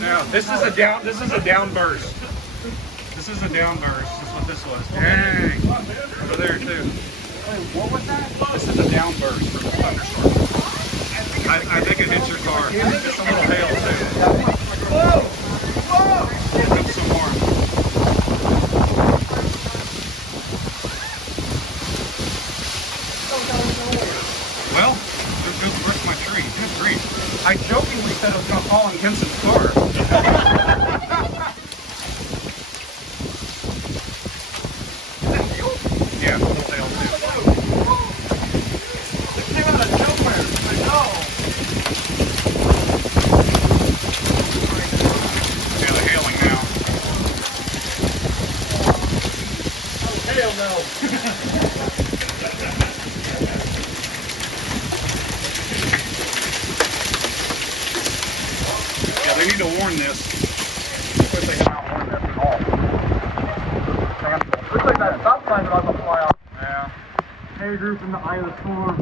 No, this is a down. This is a downburst. This is a downburst. That's what this was. Dang. Over there too. What was that? This is a downburst from the thunderstorm. I think it hits your car. Just a little hail too. Whoa! Whoa! Here comes some more. Well, there goes the rest of my tree. Good grief. I jokingly said I was going to fall in Kenson's car. Yeah, little tail too. It came out of nowhere. I know. Yeah, they're hailing now. Oh, hell no. Yeah, they need to warn this. Of course, they have not warned this at all. Looks like that stop sign's about to fly off. Yeah. Hey, group in the eye of the storm.